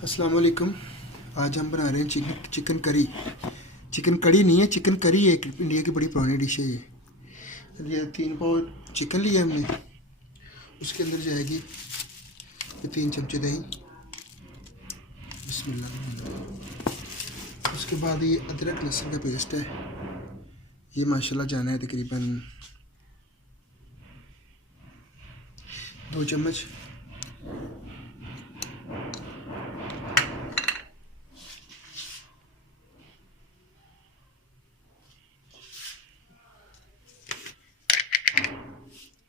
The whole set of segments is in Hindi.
अस्सलाम वालेकुम। आज हम बना रहे हैं चिकन करी। चिकन कड़ी नहीं है, चिकन करी है। इंडिया की बड़ी पुरानी डिश है ये 3 पाव चिकन लिया हमने। उसके अंदर जाएगी ये 3 चमचे दही, बिस्मिल्लाह। उसके बाद ये अदरक लहसुन का पेस्ट है, ये माशाल्लाह जाना है तकरीबन 2 चम्मच।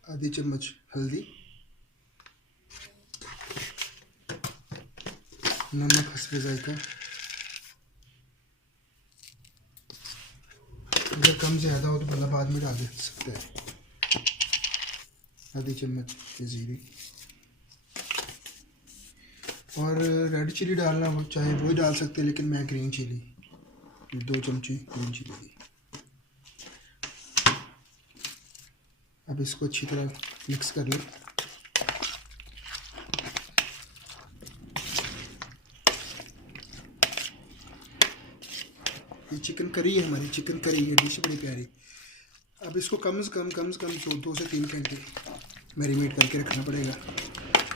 आधी चम्मच हल्दी, नमक हस्बे जायका। अगर कम ज़्यादा हो तो बंदा बाद में डाल दे सकता है। आधी चम्मच जीरी, और रेड चिली डालना हो चाहे वो ही डाल सकते हैं, लेकिन मैं ग्रीन चिली 2 चमचे ग्रीन चिली दी। अब इसको अच्छी तरह मिक्स कर लें। ये चिकन करी है, हमारी चिकन करी है डिश बड़ी प्यारी। अब इसको कम से कम 2 से 3 घंटे मैरिनेट करके रखना पड़ेगा,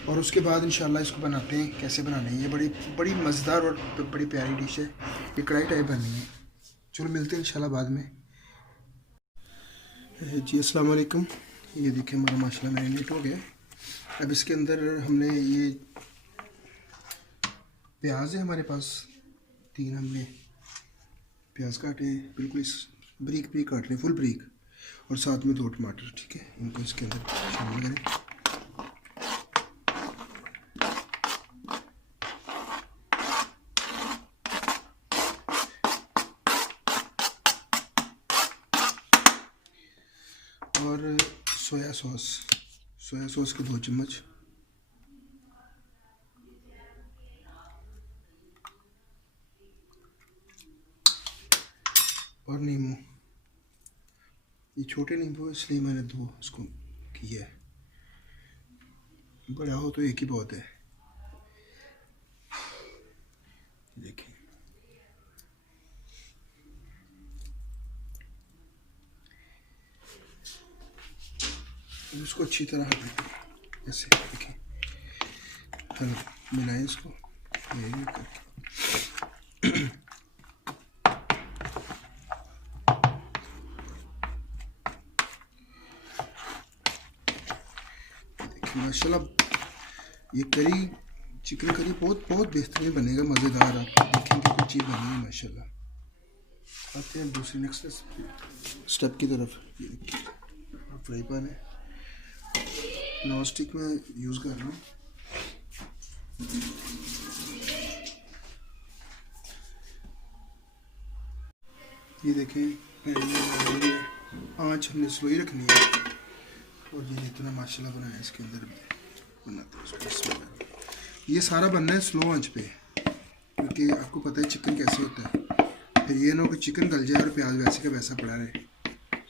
और उसके बाद इंशाल्लाह इसको बनाते हैं कैसे बनाना है। ये बड़ी मज़ेदार और बड़ी प्यारी डिश है। ये कढ़ाई टाइप बननी है। चलो मिलते हैं इंशाल्लाह बाद में। जी अस्सलाम वालेकुम। ये देखिए हमारा माशाल्लाह मैरिनेट हो गया। अब इसके अंदर हमने ये प्याज है हमारे पास 3, हमने प्याज काटे बिल्कुल इस बारीक काट लें, फुल बारीक, और साथ में 2 टमाटर। ठीक है, इनको इसके अंदर शामिल करें। और सोया सॉस के 2 चम्मच, और नींबू। ये छोटे नींबू इसलिए मैंने 2 इसको किया है, बड़ा हो तो एक ही बहुत है। देखिए इसको अच्छी तरह ऐसे देखिए मिलाएं इसको ये करके। माशाल्लाह ये करी चिकन करी बहुत बेहतरीन बनेगा, मज़ेदार। आप देखेंगे कुछ चीज़ बनेगी माशाल्लाह। आते हैं दूसरी नेक्स्ट स्टेप की तरफ। ये फ्राई पैन है, नॉन स्टिक में यूज़ कर रहा हूँ। ये देखें आँच हमने स्लो ही रखनी है, और ये जितना माशाल्लाह बनाया इसके अंदर भी बनाते हैं इसको। ये सारा बनना है स्लो आंच पे, क्योंकि आपको पता है चिकन कैसे होता है। फिर ये ना हो कि चिकन गल जाए और प्याज वैसे का वैसा पड़ा रहे,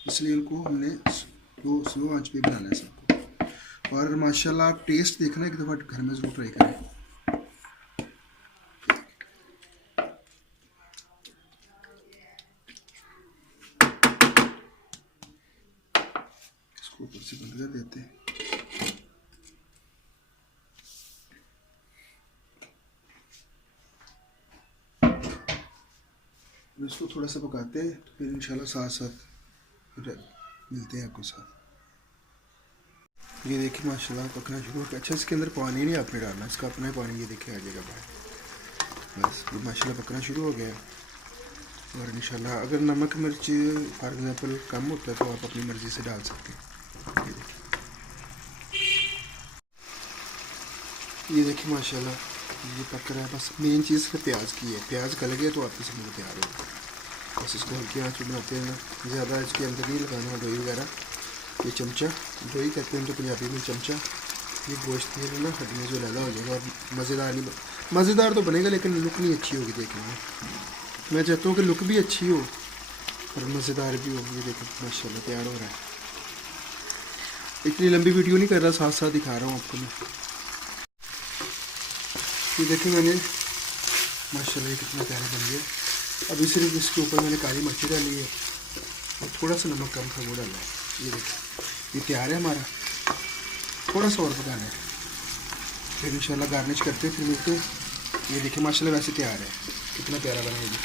इसलिए इनको हमने स्लो आंच पे बनाना है सबको। और माशाल्लाह आप टेस्ट देखना, एक दफ़ा घर में ज़रूर ट्राई करें। इसको ऊपर से बंद कर देते हैं। इसको थोड़ा सा पकाते हैं, तो फिर इंशाल्लाह साथ मिलते हैं आपके साथ। ये देखिए माशाल्लाह पकना शुरू हो गया। अच्छा, इसके अंदर पानी नहीं आपने डालना, इसका अपना पानी ये देखिए आ जाएगा बाहर। बस ये माशाल्लाह पकना शुरू हो गया। और इंशाल्लाह अगर नमक मिर्च फॉर एग्जांपल कम होता है तो आप अपनी मर्ज़ी से डाल सकते हैं। ये देखिए माशाल्लाह ये पक रहा है। बस मेन चीज़ है प्याज की है। प्याज गल गया तो आपके सामने तैयार होगा। बस इसको हल्की आँच में बनाते हैं ना, ज़्यादा इसके अंदर नहीं लगाना दही वगैरह। ये चमचा दही कहते हैं तो पंजाबी में चमचा। ये गोश्त में ना हड्डियाँ जो लैला हो जाएगा, और मज़ेदार तो बनेगा, लेकिन लुक नहीं अच्छी होगी देखने में। मैं चाहता हूँ कि लुक भी अच्छी हो और मज़ेदार भी हो। ये देखो माशाल्लाह तैयार हो रहा है। इतनी लंबी वीडियो नहीं कर रहा, साथ साथ दिखा रहा हूँ आपको मैं। ये देखिए मैंने माशाल्लाह ये कितना प्यारा बन गया। अभी सिर्फ इसके ऊपर मैंने काली मिर्ची डाली है और थोड़ा सा नमक कम था वो डाला है। ये देखिए ये तैयार है हमारा, थोड़ा सा और पकाना है, फिर इंशाल्लाह गार्निश करते हैं, फिर मिलते हैं। ये देखिए माशाल्लाह वैसे तैयार है, कितना प्यारा बना है ये,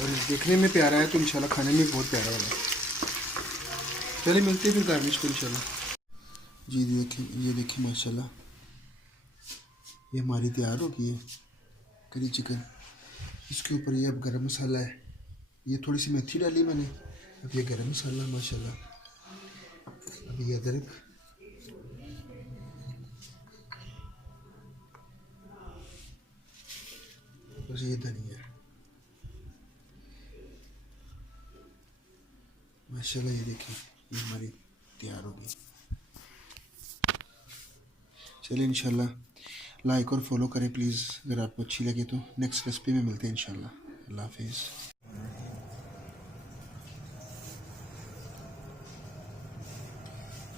और देखने में प्यारा है तो इंशाल्लाह खाने में बहुत प्यारा बना है। चलिए मिलते हैं फिर गार्निश को इंशाल्लाह। जी देखिए, ये देखिए माशाल्लाह ये हमारी तैयार हो गई है करी चिकन। इसके ऊपर ये अब गरम मसाला है, ये थोड़ी सी मेथी डाली मैंने, अब ये गरम मसाला माशाल्लाह, अब ये अदरक, बस ये धनिया माशाल्लाह। ये देखिए ये हमारी तैयार हो गई। चलिए इंशाल्लाह लाइक और फॉलो करें प्लीज़ अगर आपको अच्छी लगे तो। नेक्स्ट रेसिपी में मिलते हैं इंशाल्लाह। अल्लाह हाफिज़।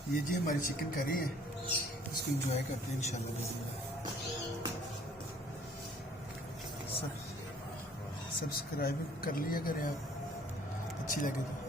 ये जी हमारी चिकन करी है, इसको एंजॉय करते हैं इंशाल्लाह। सब्सक्राइब कर लिया करें आप, अच्छी लगे तो।